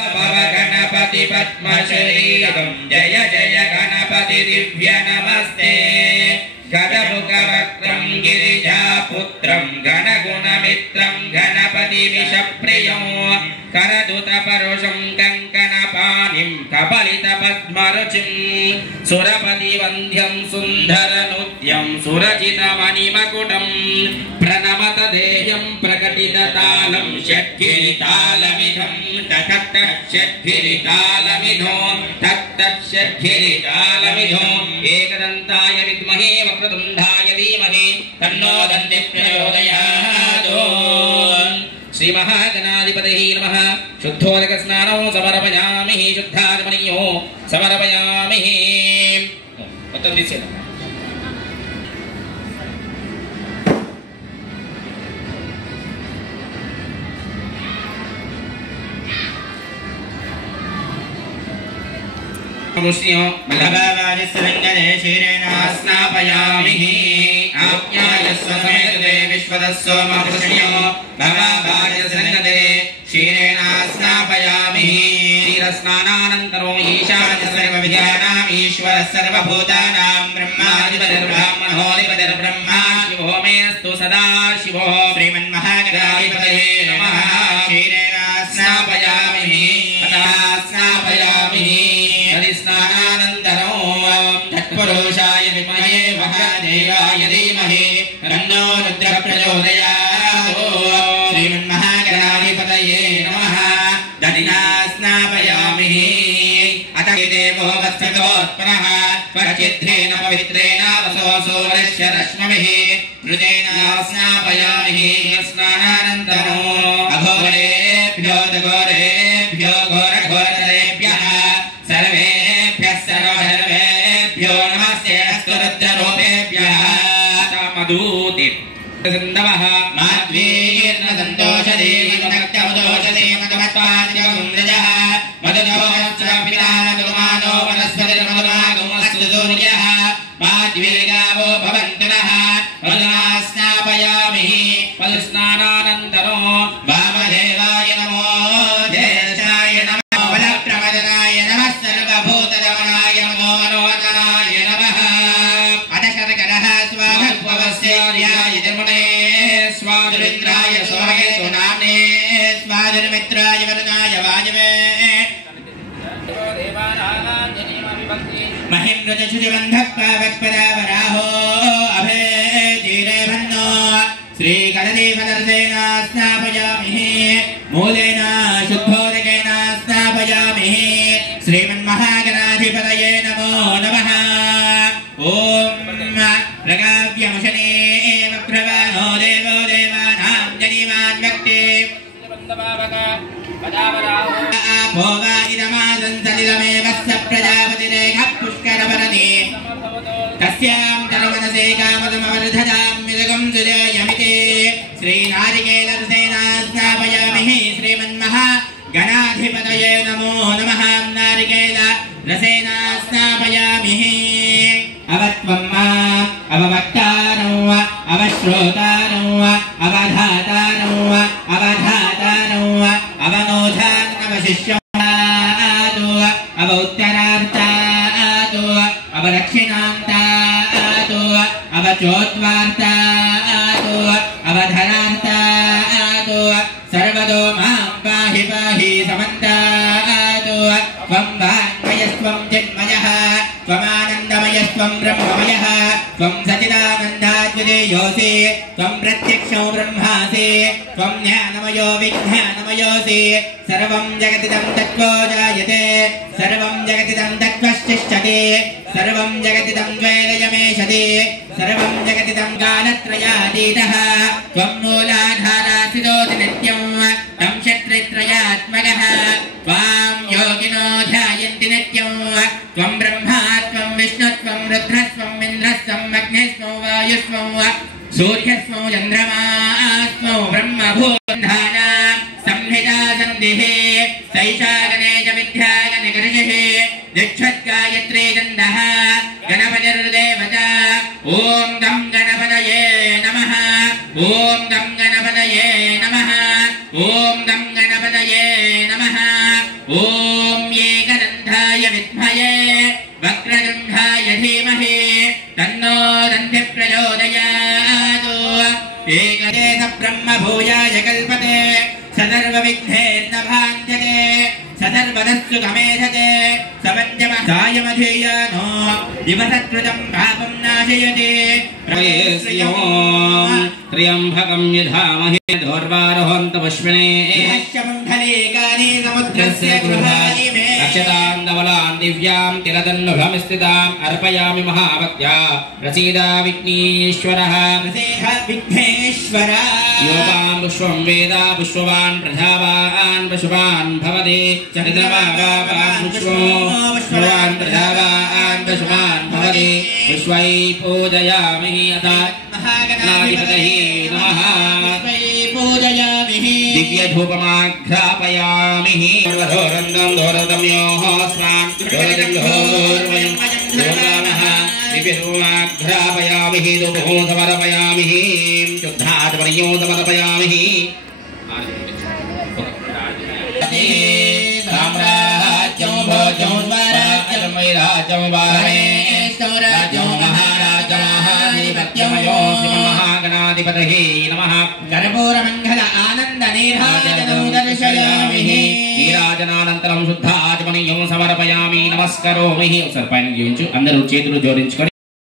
गणपति पद्मशरीरं जय जय गणपति दिव्य नमस्ते गजमुखवक्त्रं गिरिजापुत्रं गणगुणमित्रं गणपति विषप्रियं करदूतपरुषं कंकणपाणिं कपलितपद्मरुचिं सुरपतिवन्द्यं सुन्दरनृत्यं सुरचितमणिमकुटं प्रणमत देह्यं प्रकटिततालं षड्गिरितालमिधं तत्तत् षड्गिरितालमिधो तत्तत् षड्गिरितालमिधो एकदन्ताय विद्महे वक्रतुण्डाय धीमहि तन्नो दन्तिः प्रचोदयात्। श्री महागणाधिपतये नमः। शुद्धोदक स्नानो समर्पयामि शुद्धाचमनीयो समर्पयामि। మొత్తం తీసేద్దాం। मुष्टियों मलभावादिस्रंगने शीरेण स्नापयामि आज्ञायस्व समेते विश्वदस्सो महर्षियो भवाभाजसंगते शीरेण स्नापयामि शीरस्नानानन्तरो ईशानः सर्वविद्यानाम् ईश्वरः सर्वभूतानां ब्रह्माधिपतिर्ब्रह्मणोऽधिपतिर्ब्रह्मा शिवो मेऽस्तु सदा शिवो श्रीमन्महागणाधिपतये नमः। शीरेण स्नापयामि स्नापयामि स्नानानन्तरो तत्पुरुषाय विद्महे महादेवाय धीमहि तन्नो रुद्रः प्रचोदयात्। श्रीमन्महागणाधिपतये नमः। दधिना स्नापयामि अथ देवो वत्सतोत्पन्नः स्वरचिद्रेण पवित्रेण वसो सूर्यस्य रश्मिभिः ऋतेन स्नापयामि स्नानानन्तरो अघोरेभ्यो घोरेभ्यो घोरघोरेभ्यः सर्वेभ्यः सर्वेभ्यो नमस्ते अस्तु रुद्ररूपेभ्यः मधूति सिन्धवः माध्वीर्न सन्तोषदेवी मदक्तमुदोषदे मदमत्पादिकमुन्द्रजः मदुदोषपितामधुमानो वनस्पतिर्मधुमागमस्तु सूर्यः माध्वीर्गावो भवन्तु नः। मधुना स्नापयामि मधुस्नानानन्तरो वामदेवाय नमो ज्येष्ठाय नमो बलप्रमदनाय नमः सर्वभूतदमनाय नमो मनोदनाय नमः। अथ शर्करः स्वाभवस्याय जन्मने स्वादुरिन्द्राय सोमये सुनाम्ने स्वादुर्मित्राय वरुणाय वाजवे महिम्रजशुचिबन्धक्पावक्पदावराहो अभे जीरे भन्नो श्रीगणदेवदर्शेन स्नापयामि मूलेन शुद्धोदकेन स्नापयामि श्रीमन्महागणाधिपतये नमो नमः। ॐ प्रगाव्यमुशने वक्रवानो देवो देवानां जनिमान् व्यक्ते भोगा इदमासंसदिदमेव स प्रजापतिरेखः पुष्करभरणे तस्यां तरुमनसे कामदमवर्धतां मिदगं सुजयमिते श्रीनारिकेलरसेन स्नापयामि श्रीमन्महागणाधिपतये नमो नमः। नारिकेलरसेन स्नापयामि अवत्वं माम् अववक्तारं अवश्रोतारं अवधातारं अवधातारं अवनोधान्नवशिष्यं अवोत्तरार्तातो अवदक्षिणान्तातो अवचोद्वार्तातो अवधरार्तातो सर्वतो मां पाहि पाहि समन्तातो त्वं वाङ्मयस्त्वं चिन्मयः त्वमानन्दमयस्त्वं ब्रह्ममयः त्वं सच्चिदानन्दाद्वितीयोऽसि त्वं प्रत्यक्षो ब्रह्मासि त्वं ज्ञानमयो विज्ञानमयोऽसि सर्वं जगतिदं तत्त्वो जायते सर्वं जगतिदं तत्त्वश्चिष्ठति सर्वं जगतिदं द्वैलयमेषति सर्वं जगतिदं कालत्रयातीतः त्वं मूलाधारासितोऽसि नित्यं तं क्षत्रित्रयात्मकः त्वां योगिनो ध्यायन्ति नित्यं त्वं ब्रह्मा त्वं विष्णुत्वं रुद्रस्त्वं इन्द्रस्त्वं अग्निस्त्वं वायुस्त्वं सूर्यस्त्वं चन्द्रमास्त्वं ब्रह्मभूतानां संहिता सन्धिः सैषा गणेश विद्या गणगर्जिः दिक्षद्गायत्री छन्दः गणपतिर्देवता ॐ गं गणपतये नमः ॐ गं गणपतये नमः ॐ गं गणपतये नमः ॐ ఓం ఏకదంతాయ విద్మహే వక్రతుండాయ ధీమహి తన్నో దంతి ప్రచోదయాత్ ఏకదేశ బ్రహ్మ భూయాయ కల్పతే సదర్వ విఘ్నేర్న భాంజతే సదర్వదస్సు కమేధతే సవంజమధాయమధేయానో దివసత్కృతం పాపం నాశయతే త్ర్యంబకం యధామహే దౌర్వారోహంత పుష్పిణే మండలేకాని సముద్రస్య గృహాణి మే అక్షతాం ధవలాం దివ్యాం తిలతన్నుభమిస్థితాం అర్పయామి మహాభక్త్యా ప్రసీదా విఘ్నేశ్వరః విఘ్నేశ్వర యోగాం పుష్పం వేద పుష్పవాన్ ప్రజావాన్ పశువాన్ భవతి చరిత్రమావాన్ పుష్పవాన్ ప్రజావాన్ పశువాన్ భవతి పుష్పై పూజయామి అథ మహాగణాధిపతయే నమః పూజయామి దివ్యధూపమాఘ్రాపయామి ధోరందం ధోరదమ్యోః స్వాన్ ధోరదం ధోరామః దివ్యధూపమాఘ్రాపయామి ధూపం సమర్పయామి శుద్ధాత్మనో సమర్పయామి సామ్రాజ్యం భోజం స్వరాజ్యం వైరాజ్యం వారేశ్వర రాజ్యం మహారాజ్యం మహాధిపత్యమయో మహాగణాధిపతయే నమః కర్పూరమంగళ ఆనంద నీరాజనం దర్శయామి నీరాజనానంతరం శుద్ధాత్మనీయం సమర్పయామి నమస్కరోమి ఒకసారి పైన జీవించు అందరూ చేతులు జోడించుకొని